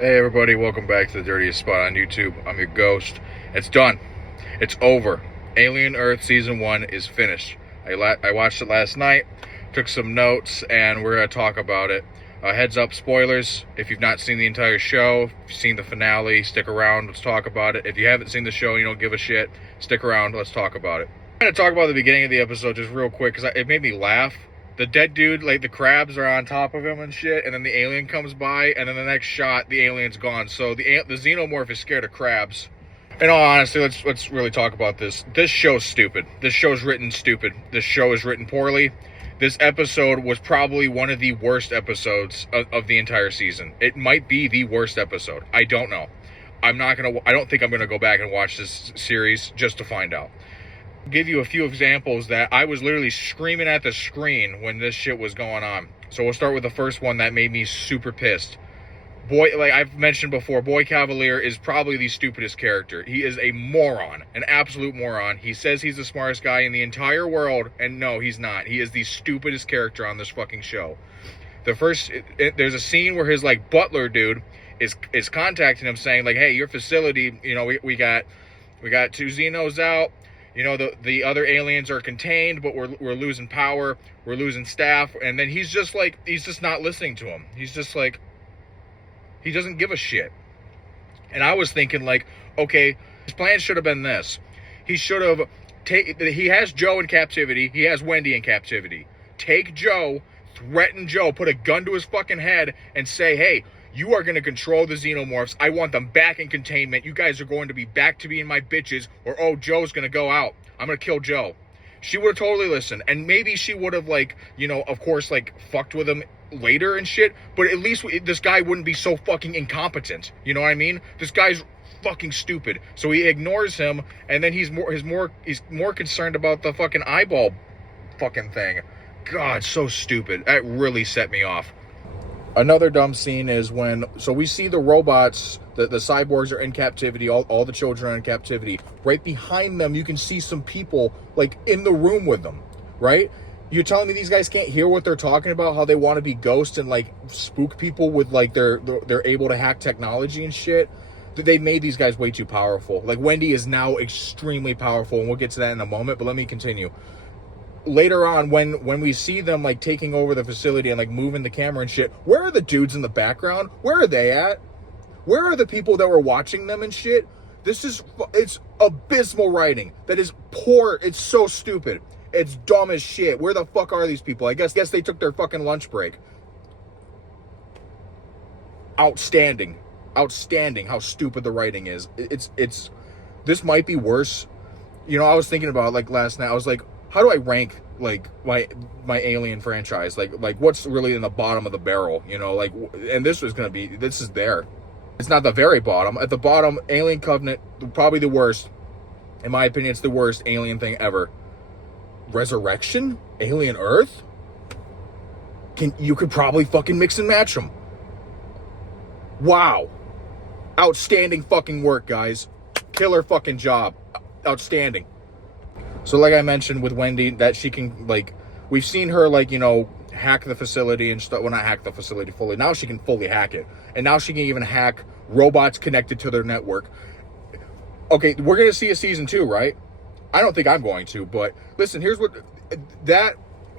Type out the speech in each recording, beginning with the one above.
Hey everybody, welcome back to the dirtiest spot on YouTube. I'm your ghost. It's done. It's over. Alien Earth Season 1 is finished. I watched it last night, took some notes, and we're going to talk about it. Heads up, spoilers. If you've not seen the entire show, if you've seen the finale, stick around, let's talk about it. If you haven't seen the show and you don't give a shit, stick around, let's talk about it. I'm going to talk about the beginning of the episode just real quick, because it made me laugh. The dead dude, like the crabs are on top of him and shit, and then the alien comes by, and then the next shot, the alien's gone. So the xenomorph is scared of crabs. In all honesty, let's really talk about this. This show's stupid. This show's written stupid. This show is written poorly. This episode was probably one of the worst episodes of the entire season. It might be the worst episode. I don't know. I don't think I'm gonna go back and watch this series just to find out. Give you a few examples that I was literally screaming at the screen when this shit was going on. So we'll start with the first one that made me super pissed. Boy, like I've mentioned before, Boy Cavalier is probably the stupidest character. He is a moron, an absolute moron. He says he's the smartest guy in the entire world, and no, he's not. He is the stupidest character on this fucking show. There's a scene where his like butler dude is contacting him saying like, hey, your facility, we got two Xenos out. The other aliens are contained, but we're losing power, we're losing staff, and then he's just not listening to him. He's just like, he doesn't give a shit. And I was thinking like, okay, his plan should have been this. He has Joe in captivity, he has Wendy in captivity. Take Joe, threaten Joe, put a gun to his fucking head, and say, hey, you are going to control the xenomorphs. I want them back in containment. You guys are going to be back to being my bitches. Or, oh, Joe's going to go out. I'm going to kill Joe. She would have totally listened. And maybe she would have, of course, fucked with him later and shit. But at least this guy wouldn't be so fucking incompetent. You know what I mean? This guy's fucking stupid. So he ignores him. And then he's more concerned about the fucking eyeball fucking thing. God, so stupid. That really set me off. Another dumb scene is so we see the robots, the cyborgs are in captivity, all the children are in captivity. Right behind them, you can see some people, in the room with them, right? You're telling me these guys can't hear what they're talking about, how they want to be ghosts and, spook people with, they're able to hack technology and shit? They made these guys way too powerful. Wendy is now extremely powerful, and we'll get to that in a moment, but let me continue. Later on, when we see them taking over the facility and moving the camera and shit, where are the dudes in the background? Where are they at? Where are the people that were watching them and shit? It's abysmal writing. That is poor. It's so stupid. It's dumb as shit. Where the fuck are these people? I guess they took their fucking lunch break. Outstanding how stupid the writing is. This might be worse. I was thinking about last night. I was like, how do I rank my Alien franchise? What's really in the bottom of the barrel? And this is there. It's not the very bottom. At the bottom, Alien Covenant, probably the worst. In my opinion, it's the worst Alien thing ever. Resurrection? Alien Earth? You could probably fucking mix and match them. Wow. Outstanding fucking work, guys. Killer fucking job. Outstanding. So like I mentioned with Wendy, that she can, we've seen her, hack the facility and stuff. Well, not hack the facility fully. Now she can fully hack it. And now she can even hack robots connected to their network. Okay, we're going to see a season 2, right? I don't think I'm going to, but listen, here's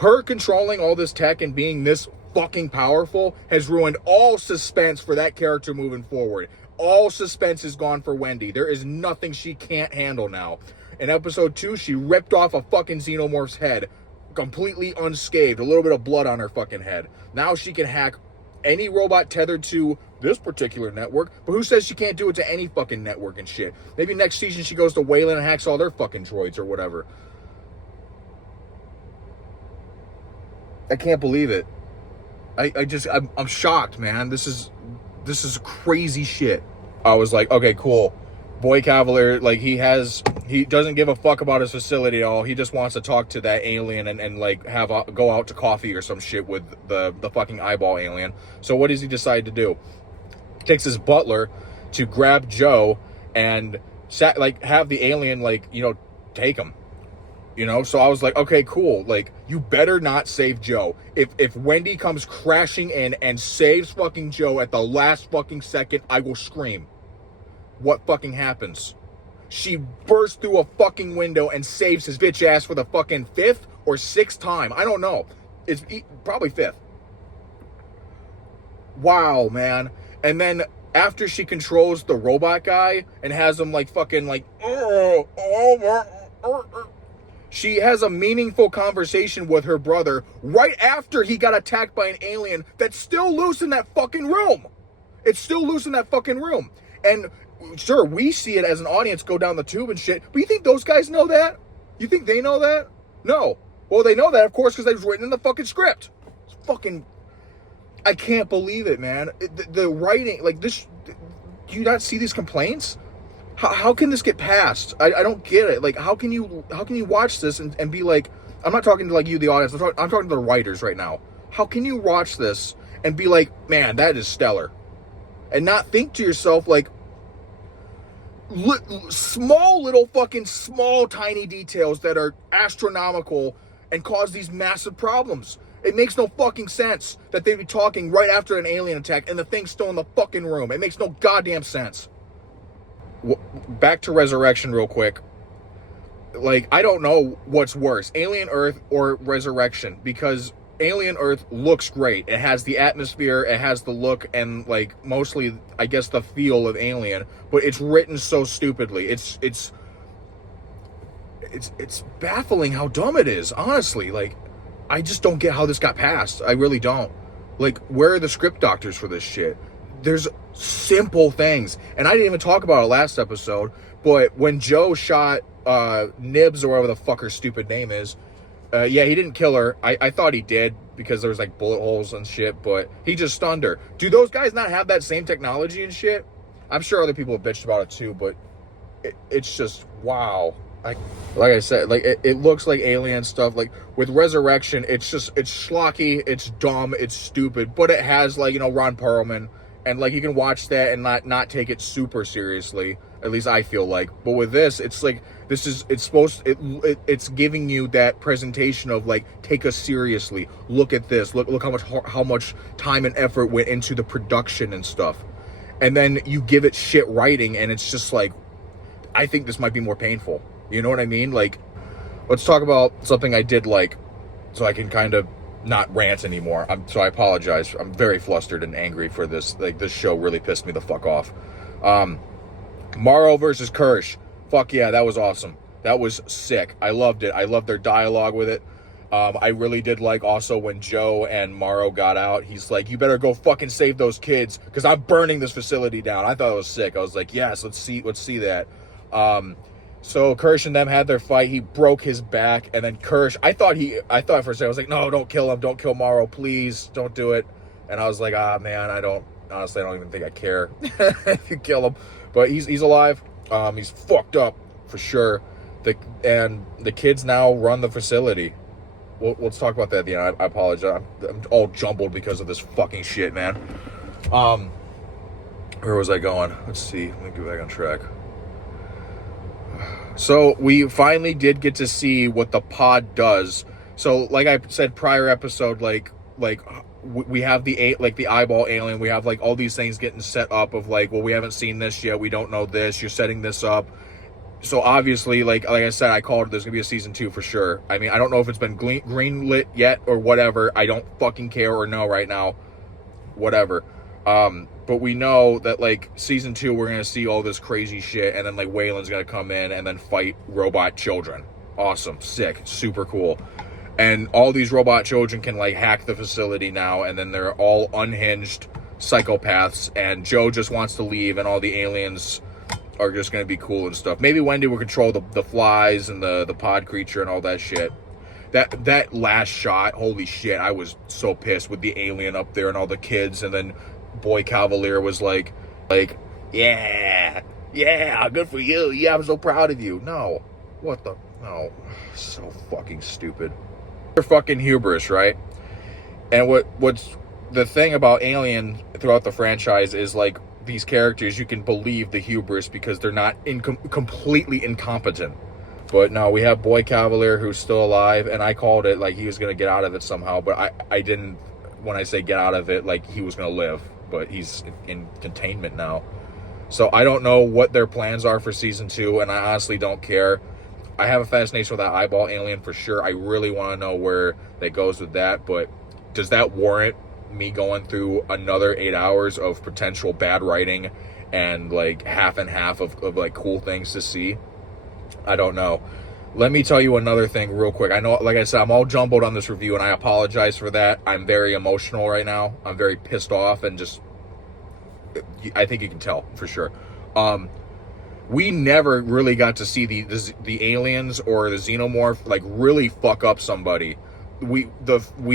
her controlling all this tech and being this fucking powerful has ruined all suspense for that character moving forward. All suspense is gone for Wendy. There is nothing she can't handle now. In episode 2, she ripped off a fucking xenomorph's head, completely unscathed, a little bit of blood on her fucking head. Now she can hack any robot tethered to this particular network, but who says she can't do it to any fucking network and shit? Maybe next season she goes to Wayland and hacks all their fucking droids or whatever. I can't believe it. I'm shocked, man. This is crazy shit. I was like, okay, cool. Boy Cavalier, he doesn't give a fuck about his facility at all. He just wants to talk to that alien and go out to coffee or some shit with the fucking eyeball alien. So what does he decide to do? Takes his butler to grab Joe and have the alien take him. You know, so I was like, okay, cool. Like, you better not save Joe. If Wendy comes crashing in and saves fucking Joe at the last fucking second, I will scream. What fucking happens? She bursts through a fucking window and saves his bitch ass for the fucking 5th or 6th time. I don't know. It's probably 5th. Wow, man. And then after she controls the robot guy and has him like fucking like, she has a meaningful conversation with her brother right after he got attacked by an alien that's still loose in that fucking room. It's still loose in that fucking room. And sure, we see it as an audience go down the tube and shit, but you think those guys know that? You think they know that? No. Well, they know that, of course, because it was written in the fucking script. It's fucking... I can't believe it, man. The writing, like this... Do you not see these complaints? How can this get passed? I don't get it. Like, how can you watch this and be like... I'm not talking to, like, you, the audience. I'm talking to the writers right now. How can you watch this and be like, man, that is stellar? And not think to yourself, like... small tiny details that are astronomical and cause these massive problems. It makes no fucking sense that they'd be talking right after an alien attack and the thing's still in the fucking room. It makes no goddamn sense. Back to Resurrection real quick. Like, I don't know what's worse, Alien Earth or Resurrection, because Alien Earth looks great. It has the atmosphere, it has the look, and like mostly, I guess, the feel of Alien. But it's written so stupidly. It's baffling how dumb it is. Honestly, like, I just don't get how this got passed. I really don't. Like, where are the script doctors for this shit? There's simple things, and I didn't even talk about it last episode. But when Joe shot Nibs or whatever the fuck her stupid name is. Yeah, he didn't kill her. I thought he did because there was like bullet holes and shit, but he just stunned her. Do those guys not have that same technology and shit? I'm sure other people have bitched about it too, but it's just, wow. Like I said, like it looks like alien stuff. Like with Resurrection, it's schlocky, it's dumb, it's stupid, but it has, like, you know, Ron Perlman, and like you can watch that and not take it super seriously. At least I feel like. But with this, it's like, it's giving you that presentation of like, take us seriously. Look at this. Look how much time and effort went into the production and stuff. And then you give it shit writing, and it's just like, I think this might be more painful. You know what I mean? Like, let's talk about something I did like, so I can kind of not rant anymore. So I apologize. I'm very flustered and angry for this. Like, this show really pissed me the fuck off. Morrow versus Kirsch. Fuck yeah, that was awesome. That was sick. I loved it. I loved their dialogue with it. I really did like also when Joe and Morrow got out. He's like, you better go fucking save those kids, because I'm burning this facility down. I thought it was sick. I was like, yes, let's see that. So Kirsch and them had their fight. He broke his back, and then Kirsch, I thought for a second, I was like, no, don't kill him. Don't kill Morrow, please. Don't do it. And I was like, man, I don't even think I care if you kill him. But he's alive. He's fucked up for sure. And the kids now run the facility. Let's talk about that at the end. I apologize. I'm all jumbled because of this fucking shit, man. Where was I going? Let's see. Let me get back on track. So we finally did get to see what the pod does. So like I said prior episode, like we have the eyeball alien. We have like all these things getting set up of like, well, we haven't seen this yet. We don't know this. You're setting this up. So obviously, like I said, I called it. There's gonna be a season 2 for sure. I mean, I don't know if it's been greenlit yet or whatever. I don't fucking care or know right now. Whatever. But we know that like season 2, we're gonna see all this crazy shit, and then like Wayland's gonna come in and then fight robot children. Awesome, sick, super cool. And all these robot children can like hack the facility now, and then they're all unhinged psychopaths, and Joe just wants to leave, and all the aliens are just going to be cool and stuff. Maybe Wendy will control the flies and the pod creature and all that shit. That last shot, holy shit, I was so pissed with the alien up there and all the kids, and then Boy Cavalier was like, yeah, good for you. Yeah, I'm so proud of you. No, so fucking stupid. They're fucking hubris, right? And what's the thing about Alien throughout the franchise is like these characters, you can believe the hubris because they're not completely incompetent. But no, we have Boy Cavalier who's still alive, and I called it like he was going to get out of it somehow, but I didn't, when I say get out of it, like he was going to live, but he's in containment now. So I don't know what their plans are for season 2, and I honestly don't care. I have a fascination with that eyeball alien for sure. I really want to know where that goes with that, but does that warrant me going through another 8 hours of potential bad writing and like half and half of like cool things to see? I don't know. Let me tell you another thing real quick. I know, like I said, I'm all jumbled on this review, and I apologize for that. I'm very emotional right now. I'm very pissed off, and just, I think you can tell for sure. We never really got to see the aliens or the xenomorph like really fuck up somebody. We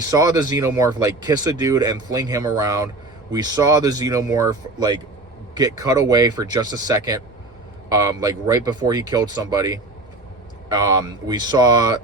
saw the xenomorph like kiss a dude and fling him around. We saw the xenomorph like get cut away for just a second. Like right before he killed somebody. We saw,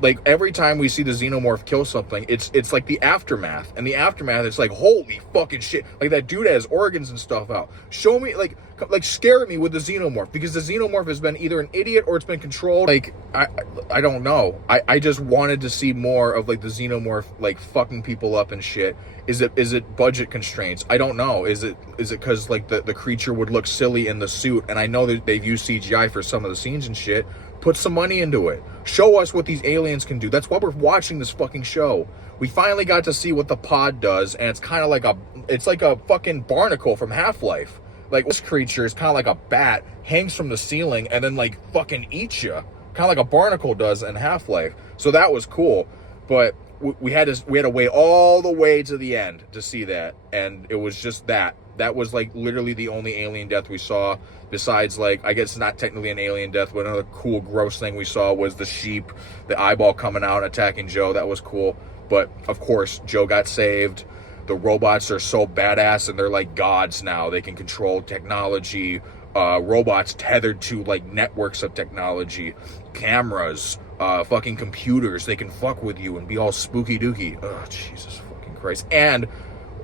like every time we see the xenomorph kill something, it's like the aftermath. And the aftermath, it's like, holy fucking shit. Like that dude has organs and stuff out. Show me, like scare me with the xenomorph, because the xenomorph has been either an idiot or it's been controlled. Like, I don't know. I just wanted to see more of like the xenomorph, like fucking people up and shit. Is it budget constraints? I don't know. Is it because like the creature would look silly in the suit? And I know that they've used CGI for some of the scenes and shit. Put some money into it. Show us what these aliens can do. That's why we're watching this fucking show. We finally got to see what the pod does, and it's kind of like it's like a fucking barnacle from Half-Life. Like, this creature is kind of like a bat, hangs from the ceiling, and then like fucking eats you, kind of like a barnacle does in Half-Life. So that was cool, but we had to wait all the way to the end to see that, and it was just that. That was like literally the only alien death we saw, besides like, I guess not technically an alien death, but another cool gross thing we saw was the sheep, the eyeball coming out attacking Joe. That was cool. But of course, Joe got saved. The robots are so badass, and they're like gods now. They can control technology, robots tethered to like networks of technology, cameras, fucking computers. They can fuck with you and be all spooky dooky. Oh, Jesus fucking Christ. And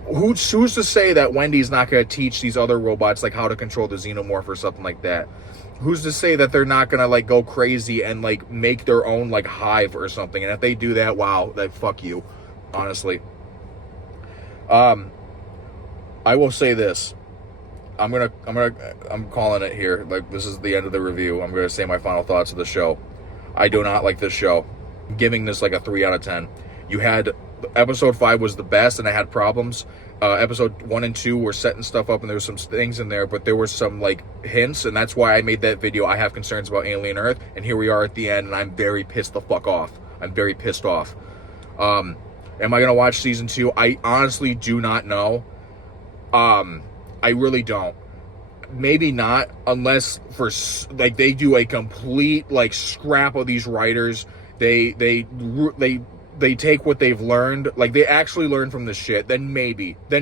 who's to say that Wendy's not going to teach these other robots like how to control the xenomorph or something like that? Who's to say that they're not going to like go crazy and like make their own like hive or something? And if they do that, wow, like fuck you, honestly. I will say this. I'm calling it here. Like, this is the end of the review. I'm going to say my final thoughts of the show. I do not like this show. I'm giving this like a 3 out of 10. You had episode 5 was the best, and I had problems. Episode 1 and 2 were setting stuff up, and there were some things in there, but there were some like hints, and that's why I made that video. I have concerns about Alien Earth, and here we are at the end, and I'm very pissed the fuck off. I'm very pissed off. Am I gonna watch season 2? I honestly do not know. I really don't. Maybe not, unless for like they do a complete like scrap of these writers. They take what they've learned, like they actually learn from this shit, then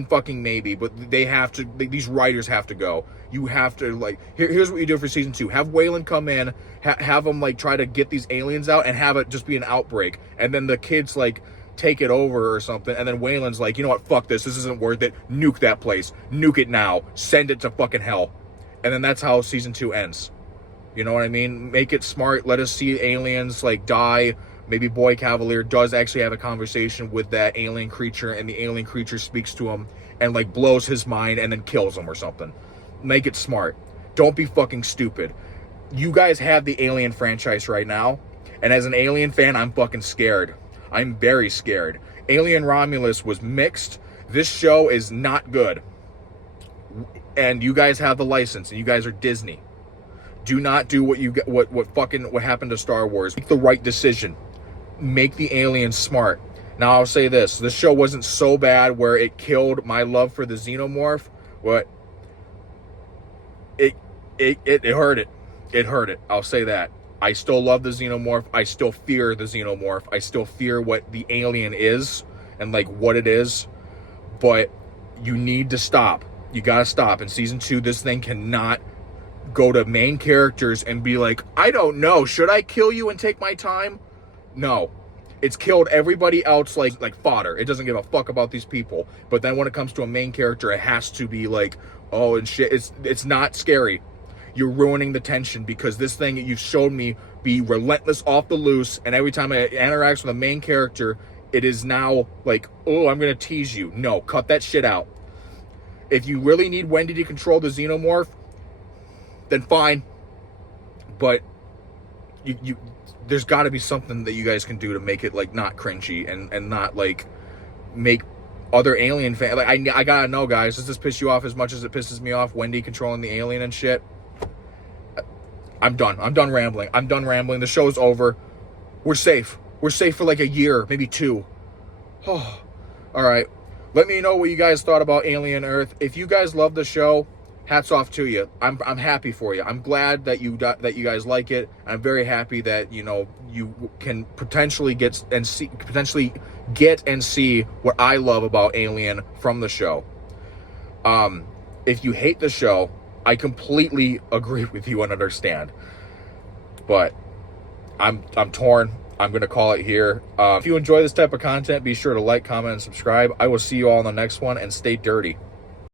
fucking maybe, but they have to, these writers have to go. You have to, like, here's what you do for season 2. Have Waylon come in, have them, like, try to get these aliens out, and have it just be an outbreak, and then the kids, like, take it over or something, and then Waylon's like, you know what, fuck this isn't worth it, nuke that place, nuke it now, send it to fucking hell. And then that's how season 2 ends. You know what I mean? Make it smart, let us see aliens, like, die. Maybe Boy Cavalier does actually have a conversation with that alien creature, and the alien creature speaks to him and like blows his mind and then kills him or something. Make it smart. Don't be fucking stupid. You guys have the Alien franchise right now, and as an Alien fan, I'm fucking scared. I'm very scared. Alien Romulus was mixed. This show is not good. And you guys have the license, and you guys are Disney. Do not do what happened to Star Wars. Make the right decision. Make the aliens smart. Now I'll say this show wasn't so bad where it killed my love for the xenomorph, but it hurt it. It hurt it. I'll say that. I still love the xenomorph. I still fear the xenomorph. I still fear what the alien is and like what it is. But you need to stop. You gotta stop. In season 2, this thing cannot go to main characters and be like, I don't know, should I kill you and take my time? No. It's killed everybody else like fodder. It doesn't give a fuck about these people. But then when it comes to a main character, it has to be like, oh and shit. It's not scary. You're ruining the tension, because this thing, you showed me be relentless off the loose, and every time it interacts with a main character, it is now like, oh, I'm going to tease you. No, cut that shit out. If you really need Wendy to control the xenomorph, then fine. But you there's got to be something that you guys can do to make it like not cringy and not like make other alien fans like I gotta know, guys, does this piss you off as much as it pisses me off, Wendy controlling the alien and shit? I'm done rambling. The show's over. We're safe for like a year, maybe 2. Oh, all right, let me know what you guys thought about Alien Earth. If you guys love the show, hats off to you. I'm happy for you. I'm glad that you guys like it. I'm very happy that, you know, you can potentially get and see what I love about Alien from the show. If you hate the show, I completely agree with you and understand. But I'm torn. I'm going to call it here. If you enjoy this type of content, be sure to like, comment, and subscribe. I will see you all in the next one, and stay dirty.